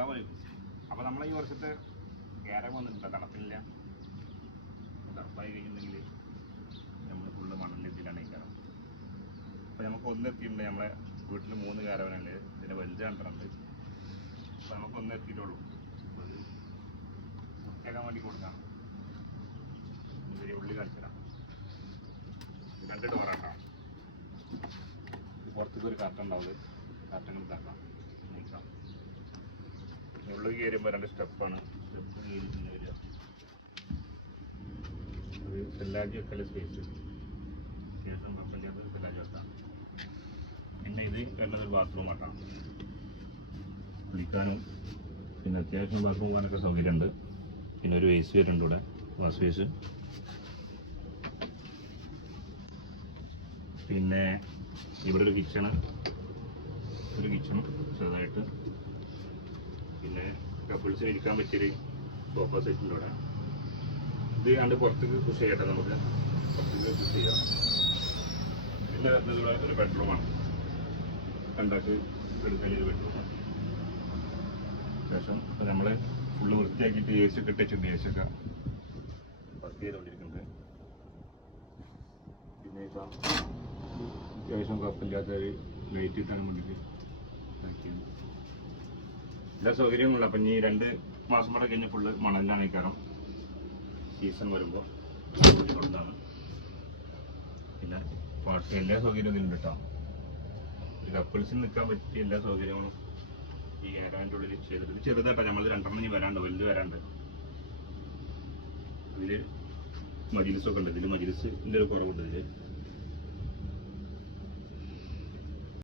അപ്പോൾ നമ്മളെ ഈ വർഷത്തെ ഗ്യാരം വന്നിട്ടുണ്ട്, തണുപ്പില്ല. തണുപ്പായി കഴിഞ്ഞിട്ടുണ്ടെങ്കിൽ നമ്മൾ ഫുള്ള് മണലിൻ്റെ ഇതിലാണ് ഈ കയറാം. അപ്പോൾ നമുക്ക് ഒന്നെത്തിയിട്ടുണ്ട്. നമ്മളെ വീട്ടിൽ 3 കാരവനുണ്ട്, ഇതിൻ്റെ വലുത് 2 ഉണ്ട്. അപ്പോൾ നമുക്ക് ഒന്നെത്തിയിട്ടുള്ളൂ. അത് വൃത്തിയാക്കാൻ വേണ്ടി കൊടുക്കാം. ഇതിൻ്റെ ഉള്ളിൽ കളിച്ചിടാം. 2 ഡോറാട്ടോ. പുറത്തേക്ക് ഒരു കർട്ടൻ ഉണ്ടാവും, കർട്ടൻ ഇതാക്കാം, നീക്കാം. ഉള്ളിൽ കയറുമ്പോൾ 2 സ്റ്റെപ്പാണ്. സ്റ്റെപ്പ് കയറി പിന്നെ വരിക. ഒരു സെല്ലാജി വെക്കൽ സ്പേസ്, അത്യാവശ്യം കുഴപ്പമില്ലാത്ത സെല്ലാജി വെക്കാം. പിന്നെ ഇത് വേണ്ടതൊരു ബാത്റൂം ആക്കാം, കുളിക്കാനും പിന്നെ അത്യാവശ്യം ബാത്റൂം പോകാനൊക്കെ സൗകര്യമുണ്ട്. പിന്നെ ഒരു വേസ്റ്റ് വരുന്നുണ്ട് ഇവിടെ, വാഷ് ബേസ്. പിന്നെ ഇവിടെ ഒരു കിച്ചണ് ചെറുതായിട്ട്. പിന്നെ കപ്പിൾസ് ഇരിക്കാൻ പറ്റിയൊരു സോഫ സെറ്റ് ഉണ്ട് ഇവിടെ. ഇത് കണ്ട് പുറത്തേക്ക് പുഷ് ചെയ്യട്ടെ, നമുക്ക് പുറത്തേക്ക് പുഷ് ചെയ്യാം. പിന്നെ ഇവിടെ ഒരു ബെഡ്റൂമാണ്, കണ്ടാക്ക് എടുക്കാൻ ഒരു ബെഡ്റൂമാണ്. ശേഷം നമ്മൾ ഫുള്ള് വൃത്തിയാക്കിയിട്ട് AC ഒക്കെ ഇട്ടിട്ടുണ്ട്. AC ഒക്കെ വർക്ക് ചെയ്തുകൊണ്ടിരിക്കുന്നുണ്ട്. പിന്നെ ഇപ്പം അത്യാവശ്യം കുഴപ്പമില്ലാത്ത ഒരു ലൈറ്റ് കിട്ടാൻ വേണ്ടിയിട്ട് ഇതാക്കിയത് എല്ലാ സൗകര്യങ്ങളുള്ള. അപ്പം ഇനി 2 മാസം കൂടെ കഴിഞ്ഞ് ഫുള്ള് മണലിലാണ് ഈ കയറും. സീസൺ വരുമ്പോൾ കൊണ്ടാണ്. പിന്നെ പാട്ട് എല്ലാ സൗകര്യവും ഇതിലുണ്ട് കേട്ടോ. കപ്പിൾസിന് നിൽക്കാൻ പറ്റിയ എല്ലാ സൗകര്യങ്ങളും ഈ ഏരാൻ്റെ ഉള്ളിൽ ചെയ്തിട്ട്. ചെറുതായിട്ടോ, നമ്മൾ 2 ഇനി വരാണ്ട്, വലുത് വരാണ്ട്. ഇതിൽ മജിലിസൊക്കെ ഉണ്ട്. ഇതിൽ മജിലിസിൻ്റെ ഒരു കുറവുണ്ട്. ഇതിൽ